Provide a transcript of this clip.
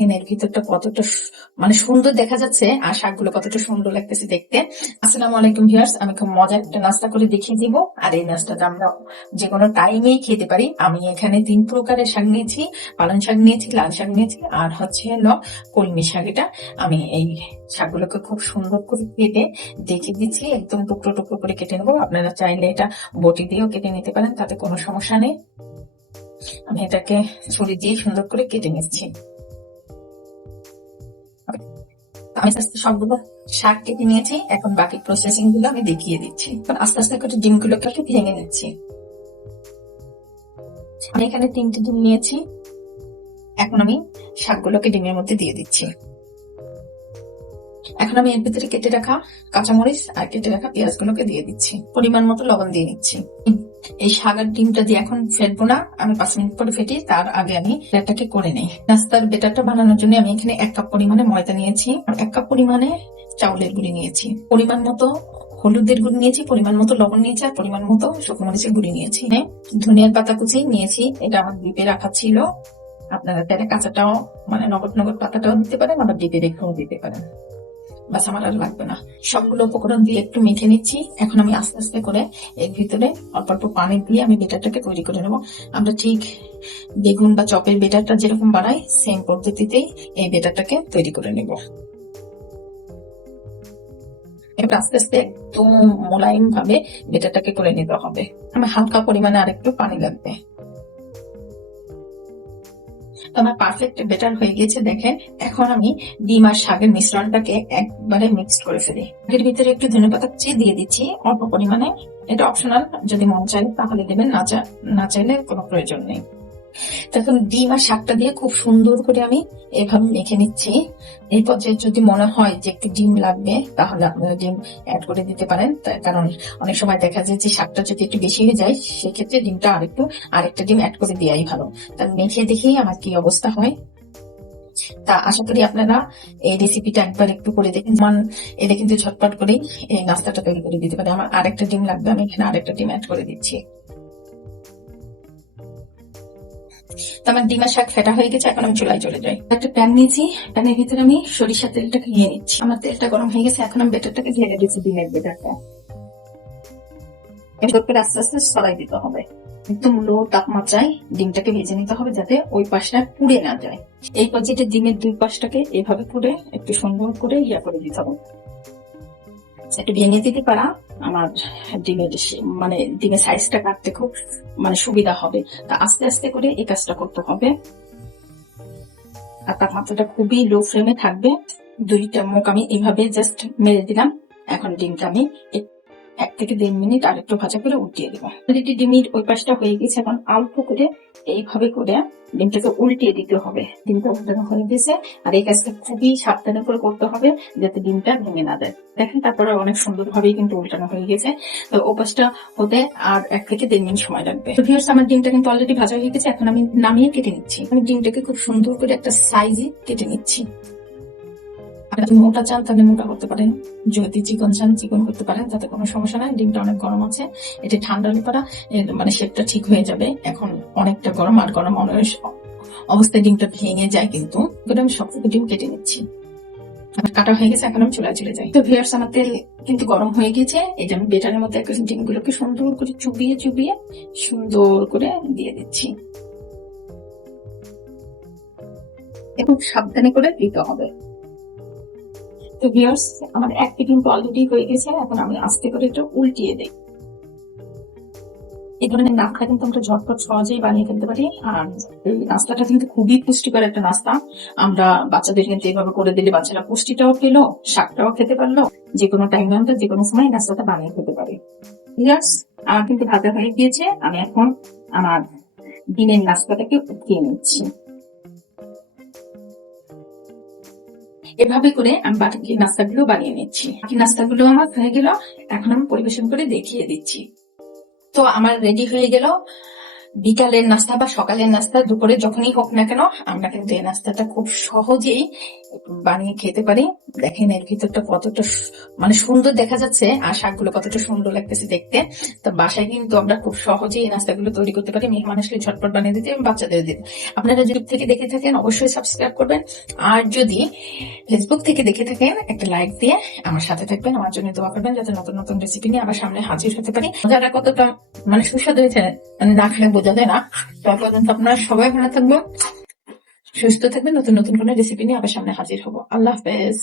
দেখেন এর ভিতরটা কতটা মানে সুন্দর দেখা যাচ্ছে আর শাকগুলো কতটা সুন্দর লাগতেছে দেখতে। আসসালামু আলাইকুম ভিউয়ার্স, আমি খুব মজার একটা নাস্তা করে দেখিয়ে দিব। আর এই নাস্তাটা আমরা যে কোনো টাইমেই খেতে পারি। আমি এখানে 3 প্রকারের শাক নিয়েছি, পালং শাক নিয়েছি, লাল শাক নিয়েছি, আর হচ্ছে হলো কলমি শাক। এটা আমি এই শাকগুলোকে খুব সুন্দর করে কেটে দেখে দিচ্ছি, একদম টুকরো টুকরো করে কেটে নেবো। আপনারা চাইলে এটা বটি দিয়েও কেটে নিতে পারেন, তাতে কোনো সমস্যা নেই। আমি এটাকে ছুরি দিয়ে সুন্দর করে কেটে নিচ্ছি। আমি সবগুলো শাক কেটে নিয়েছি, এখন বাকি প্রসেসিং গুলো আমি দেখিয়ে দিচ্ছি। আস্তে আস্তে করে ডিমগুলোকে একটু ভেঙে নিচ্ছি। আমি এখানে 3টে ডিম নিয়েছি, এখন আমি শাকগুলোকে ডিমের মধ্যে দিয়ে দিচ্ছি। এখন আমি এর ভিতরে কেটে রাখা কাঁচামরিচ আর কেটে রাখা পেঁয়াজ গুলোকে দিয়ে দিচ্ছি। পরিমাণ মতো লবণ দিয়ে নিচ্ছি। এই শাক আর ডিমটা দিয়ে এখন ফেটবো না, আমি 5 মিনিট পরে ফেটি। তার আগে আমি ব্যাটারটাকে করে নেই। নাস্তার ব্যাটারটা বানানোর জন্য আমি এখানে 1 কাপ পরিমাণে ময়দা নিয়েছি আর 1 কাপ পরিমাণে চাউলের গুঁড়ি নিয়েছি। পরিমাণ মতো হলুদের গুঁড়ি নিয়েছি, পরিমাণ মতো লবণ নিয়েছি আর পরিমাণ মতো শুকনো মরিচের গুঁড়ি নিয়েছি। ধনিয়ার পাতা কুচি নিয়েছি, এটা আমার ডিপে রাখা ছিল। আপনারা তাহলে কাঁচাটাও মানে নগদ নগদ পাতাটাও দিতে পারেন, আবার ডিপে রেখেও দিতে পারেন। বাস আমার আর লাগবে না। সবগুলো উপকরণ দিয়ে একটু মেখে নিচ্ছি। এখন আমি আস্তে আস্তে করে এর ভিতরে অল্প অল্প পানি দিয়ে আমি বেটারটাকে তৈরি করে নেবো। আমরা ঠিক বেগুন বা চপের বেটারটা যেরকম বানাই, সেম পদ্ধতিতেই এই বেটারটাকে তৈরি করে নেব। এবার আস্তে আস্তে একদম মোলায়েম ভাবে বেটারটাকে করে নিতে হবে। আমার হালকা পরিমাণে আরেকটু পানি লাগবে। আমার পারফেক্ট বেটার হয়ে গেছে দেখেন। এখন আমি ডিম আর শাকের মিশ্রণটাকে একবারে মিক্স করে ফেলি। এর ভিতরে একটু ধনেপাতা কুচি দিয়ে দিচ্ছি অল্প পরিমাণে, এটা অপশনাল, যদি মন চায় তাহলে দেবেন, না চাইলে কোনো প্রয়োজন নেই। তখন ডিম আর শাকটা দিয়ে খুব সুন্দর করে আমি এভাবে মেখে নিচ্ছি। এই পর্যায়ে যদি মনে হয় যে একটু ডিম লাগবে তাহলে আপনারা ডিম অ্যাড করে দিতে পারেন, কারণ অনেক সময় দেখা যায় যে শাকটা যদি একটু বেশি হয়ে যায়, সেক্ষেত্রে ডিমটা আরেকটা ডিম অ্যাড করে দেওয়াই ভালো। তাহলে মেখে দেখেই আমার কি অবস্থা হয়। তা আশা করি আপনারা এই রেসিপিটা একবার একটু করে দেখেন। এটা কিন্তু ঝটপট করেই এই নাস্তাটা তৈরি করে দিতে পারে। আমার আরেকটা ডিম লাগবে, আমি এখানে আরেকটা ডিম অ্যাড করে দিচ্ছি। আমার ডিমের শাক ফেটা হয়ে গেছে, এখন আমি চুলায় চলে যাই। একটা প্যান নিয়েছি, প্যানের ভিতরে আমি সরিষার তেলটাকে নিয়ে নিচ্ছি। আমার তেলটা গরম হয়ে গেছে, এখন আমি বেটারটাকে ঢেলে দিচ্ছি। ডিমের বেটারটা আস্তে আস্তে সরাই দিতে হবে। একদম লো তাপমাত্রায় ডিমটাকে ভেজে নিতে হবে, যাতে ওই পাশটা পুড়ে না যায়। এই পর্যায়ে ডিমের 2 পাশটাকে এভাবে করে একটু সুন্দর করে করে দিতে হবে। একটু ভেঙে দিতে পারা আমার ডিমের সাইজটা কাটতে খুব সুবিধা হবে। তা আস্তে আস্তে করে এই কাজটা করতে হবে। আর তাপমাত্রাটা খুবই লো ফ্লেমে থাকবে। 2টা মুখ আমি এইভাবে জাস্ট মেরে দিলাম। এখন ডিমটা আমি 1 থেকে 1.5 মিনিট আর একটু ভাজা করে উল্টিয়ে দেবো। ডিমের ওই পাশটা হয়ে গেছে, এখন অল্প করে এইভাবে করে ডিমটাকে উল্টিয়ে দিতে হবে। ডিমটা উল্টানো হয়ে গেছে, আর এই কাজটা খুবই সাবধানে করে করতে হবে যাতে ডিমটা ভেঙে না দেয়। দেখেন তারপরে অনেক সুন্দর ভাবেই কিন্তু উল্টানো হয়ে গেছে। তো ও পাশটা হতে আর 1 থেকে 1.5 মিনিট সময় লাগবে। তো ভিউয়ার্স, আমার ডিমটা কিন্তু অলরেডি ভাজা হয়ে গেছে, এখন আমি নামিয়ে কেটে নিচ্ছি। আমি ডিমটাকে খুব সুন্দর করে একটা সাইজে কেটে নিচ্ছি। যদি মোটা চান তাহলে মোটা করতে পারেন, যদি চিকন চান চিকন করতে পারেন, তাতে কোনো সমস্যা নাই। ডিমটা অনেক গরম আছে, এটা ঠান্ডা হলে পরা শেপটা ঠিক হয়ে যাবে। এখন অনেকটা গরম, আর গরম অবস্থায় ডিমটা ভেঙে যায়, কিন্তু আমি সবটুকু ডিম কেটে নিচ্ছি। আমার কাটা হয়ে গেছে, এখন আমি চুলায় চলে যাই। তো ভিউয়ার্স, আমার তেল কিন্তু গরম হয়ে গেছে। এই যে আমি বেটারের মধ্যে ডিমগুলোকে সুন্দর করে চুবিয়ে চুবিয়ে সুন্দর করে দিয়ে দিচ্ছি। এবং সাবধানে করে দিতে হবে। তো ভিউয়ার্স, আমার 1 ডিম অলরেডি হয়ে গেছে, এখন আমি আস্তে করে একটু উল্টিয়ে দেই। এই ধরনের নাস্তা কিন্তু আমরা ঝটপট সহজেই বানিয়ে ফেলতে পারি। আর এই নাস্তাটা কিন্তু খুবই পুষ্টিকর একটা নাস্তা। আমরা বাচ্চাদের কিন্তু এইভাবে করে দিলে বাচ্চারা পুষ্টিটাও পেলো, শাকটাও খেতে পারলো। যে কোনো টাইমে আমরা যে কোনো সময় নাস্তাটা বানিয়ে খেতে পারি। ভিউয়ার্স, আমার কিন্তু ভাজা হয়ে গিয়েছে, আমি এখন আমার ডিমের নাস্তাটাকে উঠিয়ে নিচ্ছি। এভাবে করে আমি বাকি নাস্তাগুলো বানিয়ে নিচ্ছি। বাকি নাস্তাগুলো আমার হয়ে গেল, এখন আমি পরিবেশন করে দেখিয়ে দিচ্ছি। তো আমার রেডি হয়ে গেল বিকালের নাস্তা বা সকালের নাস্তা, দুপুরে যখনই হোক না কেন আমরা কিন্তু এই নাস্তাটা খুব সহজেই বানিয়ে খেতে পারি। দেখেন এর ভিতরটা কতটা মানে সুন্দর দেখা যাচ্ছে, আর শাকগুলো কতটা সুন্দর লাগতেছে দেখতে। তো বাসায় কিন্তু আমরা খুব সহজেই এই নাস্তাগুলো তৈরি করতে পারি, মেহমান আসলে ঝটপট বানিয়ে দিতে এবং বাচ্চাদের দিতে। আপনারা ইউটিউব থেকে দেখে থাকেন অবশ্যই সাবস্ক্রাইব করবেন, আর যদি ফেসবুক থেকে দেখে থাকেন একটা লাইক দিয়ে আমার সাথে থাকবেন, আমার জন্য দোয়া করবেন যাতে নতুন নতুন রেসিপি নিয়ে আবার সামনে হাজির হতে পারি। যারা কতটা মানে সুস্বাদু হয়েছে মানে না খেলে বোঝা যায় না। ততদিন আপনারা সবাই ভালো থাকবেন, সুস্থ থাকবেন, নতুন নতুন কোনো রেসিপি নিয়ে আবার সামনে হাজির হবো। আল্লাহ হাফেজ।